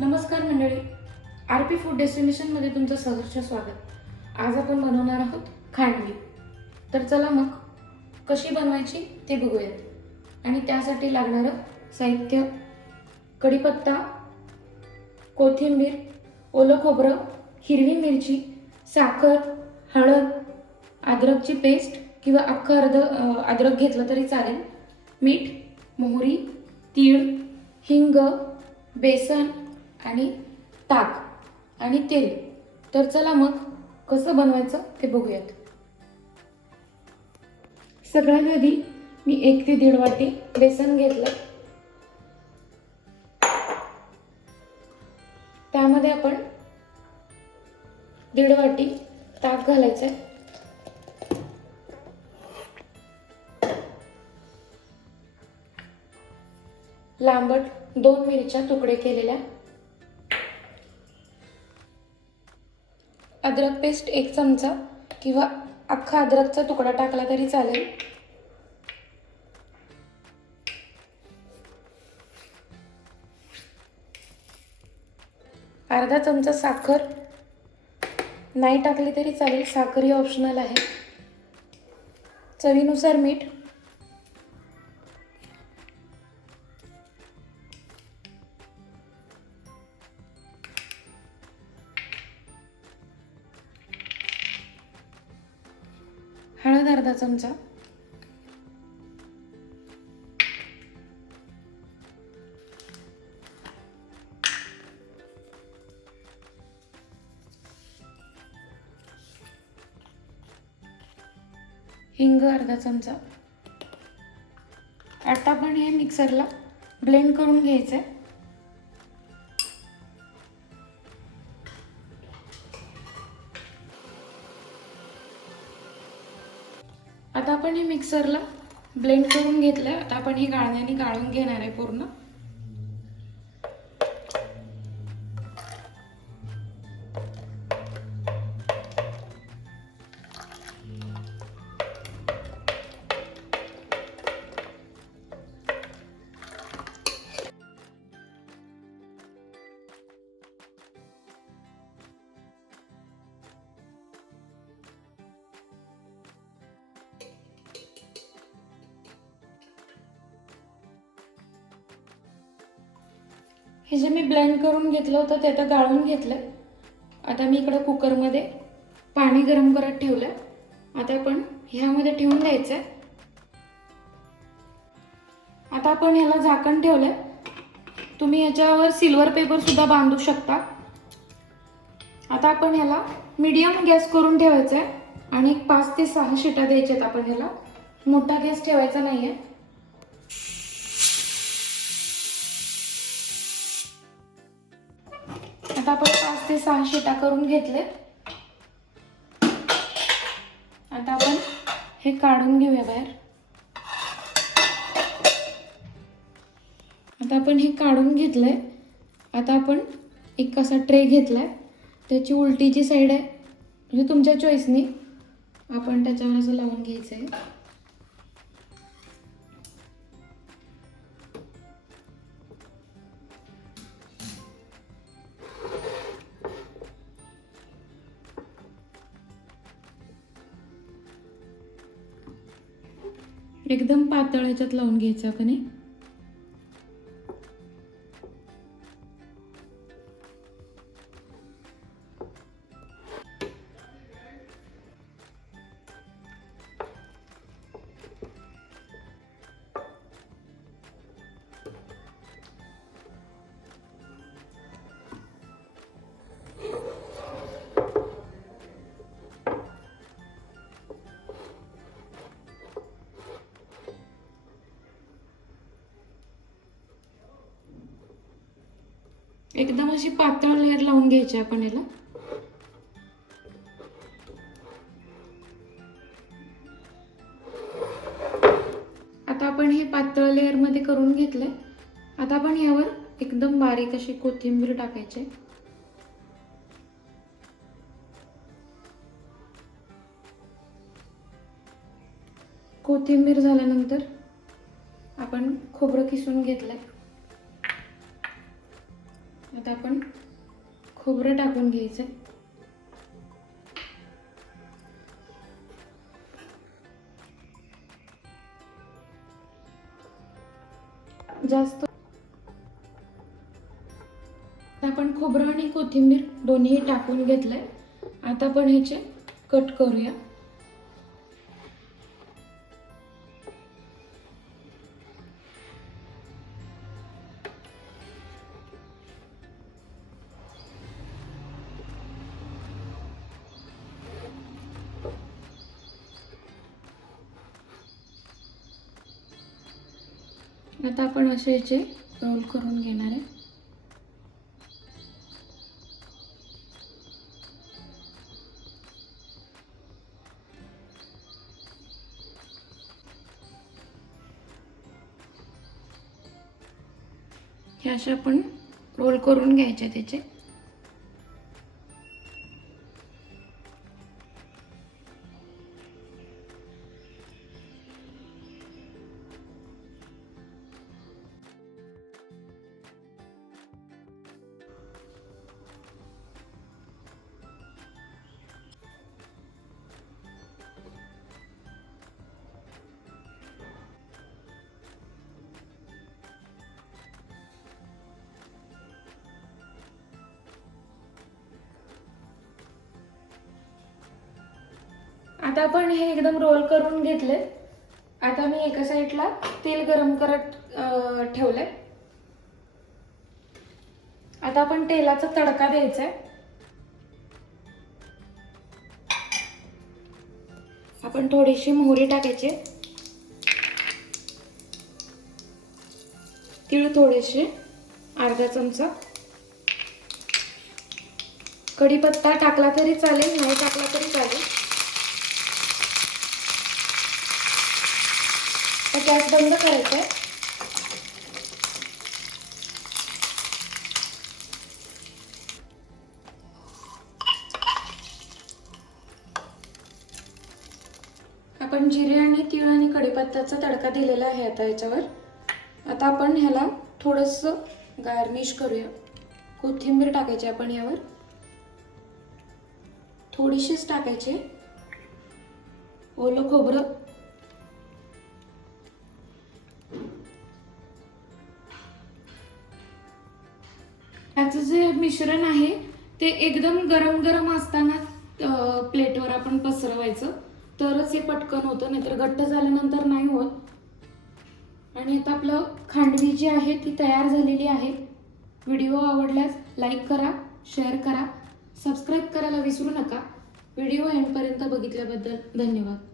नमस्कार मंडळी, RP food डेस्टिनेशनमध्ये तुमचं सहर्ष स्वागत। आज आपण बनवणार आहोत खांडवी। तर चला मग कशी बनवायची ते बघूयात। आणि त्यासाठी लागणारं साहित्य: कढीपत्ता, कोथिंबीर, ओलं खोबरं, हिरवी मिरची, साखर, हळद, अद्रकची पेस्ट किंवा अख्खं अद्रक घेतलं तरी चालेल, मीठ, मोहरी, तीळ, हिंग, बेसन आणि ताक आणि तेल। तर चला मग कसं बनवायचं ते बघूयात। सगळ्यात आधी मी 1 ते 1.5 वाटी बेसन घेतलं। त्यामध्ये आपण 1.5 वाटी ताक घालायचंय। लांबट 2 मिरच्या तुकडे केलेल्या, अद्रक पेस्ट 1 चमचा किंवा अख्खा अद्रकचा तुकडा टाकला तरी चालेल, अर्धा चमचा साखर, नाही टाकली तरी चालेल, साखर ही ऑप्शनल आहे, चवीनुसार मीठ, हळद अर्धा चमचा, हिंग अर्धा चमचा। आता आपण हे मिक्सरला ब्लेंड करून घ्यायचंय। आता आपण हे मिक्सरला ब्लेंड करून घेतलंय। आता आपण हे गाळण्याने गाळून घेणार आहे पूर्ण। हे जे मी ब्लेंड करून घेतलं होतं ते आता गाळून घेतलं। आता मी इकडे कुकरमध्ये पाणी गरम करत ठेवलं। आता आपण ह्यामध्ये ठेवून द्यायचं। आता आपण ह्याला झाकण ठेवलं। तुम्ही याच्यावर सिल्वर पेपर सुद्धा बांधू शकता। आता आपण ह्याला मीडियम गॅस करून ठेवायचा आहे आणि 5 ते 6 शिट्या द्यायच्यात आपण ह्याला। मोठा गॅस ठेवायचा नाहीये। आता आपण 5 ते 6 शिट्या करून घेतले। आता आपण हे काढून घेऊया बाहेर। आता आपण हे काढून घेतलंय। आता आपण एक असा ट्रे घेतलाय, त्याची उलटीची साईड आहे म्हणजे तुमच्या चॉईसनी आपण त्याच्यावर असं लावून घ्यायचंय। एकदम पातळ ह्याच्यात लावून घ्यायचं आपण हे। एकदम अशी पातळ लेयर लावून घ्यायची आपण याला। आता आपण हे पातळ लेयर मध्ये करून घेतलंय। आता आपण यावर एकदम बारीक अशी कोथिंबीर टाकायची। कोथिंबीर झाल्यानंतर आपण खोबरं किसून घेतलंय, आता आपण खोबरं टाकून घ्यायचं. जास्त आपण खोबरं आणि कोथिंबीर दोन्ही टाकून घेतलंय. आता आपण ह्याचे कट करूया. आता आपण असे याचे रोल करून घेणार आहे. हे असे आपण रोल करून घ्यायचे त्याचे. आता आपण हे एकदम रोल करून घेतले. आता मी एका साईडला तेल गरम करत ठेवलंय. आता आपण तेलाचा तडका द्यायचा आहे. आपण थोडीशी मोहरी टाकायची, तीळ थोडेसे, अर्धा चमचा, कढीपत्ता टाकला तरी चालेल, नाही टाकला तरी चालेल. गॅस बंद करायचा आहे. आपण जिरे आणि तीळ आणि कढीपत्त्याचा तडका दिलेला आहे आता याच्यावर. आता आपण ह्याला थोडंसं गार्निश करूया. कोथिंबीर टाकायची आपण यावर, थोडीशीच टाकायची. ओलं खोबरं, याचं जे मिश्रण आहे ते एकदम गरम गरम असताना प्लेटवर आपण पसरवायचं, तरच हे पटकन होतं, नाहीतर घट्ट झाल्यानंतर नाही होत. आणि आता आपलं खांडवी जी आहे ती तयार झालेली आहे. व्हिडिओ आवडल्यास लाईक करा, शेअर करा, सबस्क्राईब करायला विसरू नका. व्हिडिओ एंडपर्यंत बघितल्याबद्दल धन्यवाद.